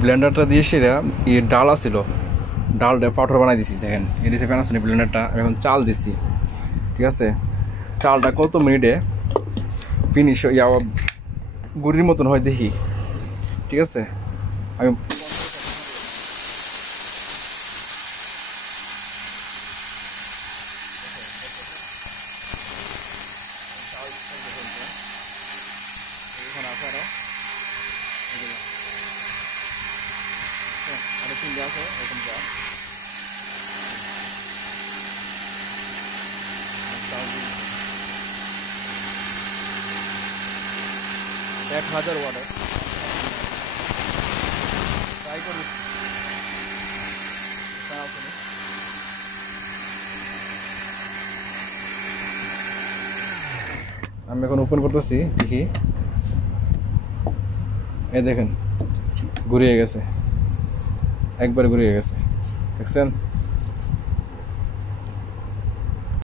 ব্লেন্ডারটা দিয়ে সেটা ডাল আছিল, ডালটা পাউডার বানাই দিছি। দেখেন এটা হচ্ছে প্যানাসোনিক ব্লেন্ডারটা। এখন চাল দিচ্ছি, ঠিক আছে। চালটা কত মিনিটে ফিনিশ গুড়ির মতন হয় দেখি, ঠিক আছে। আমি আছে এরকম যা 1000 ওয়াটের ট্রাই করি। আমি এখন ওপেন করতেছি, দেখি। এই দেখেন ঘুরিয়ে গেছে, একবার ঘুরিয়ে গেছে, দেখছেন।